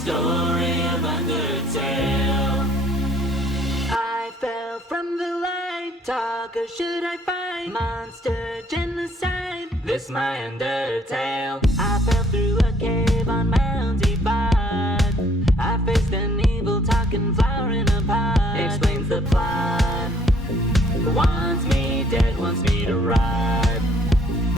Story of Undertale. I fell from the light, talk or should I fight? Monster genocide, this my Undertale. I fell through a cave on Mount Ebott. I faced an evil talking flower in a pot. Explains the plot. Wants me dead, wants me to rot.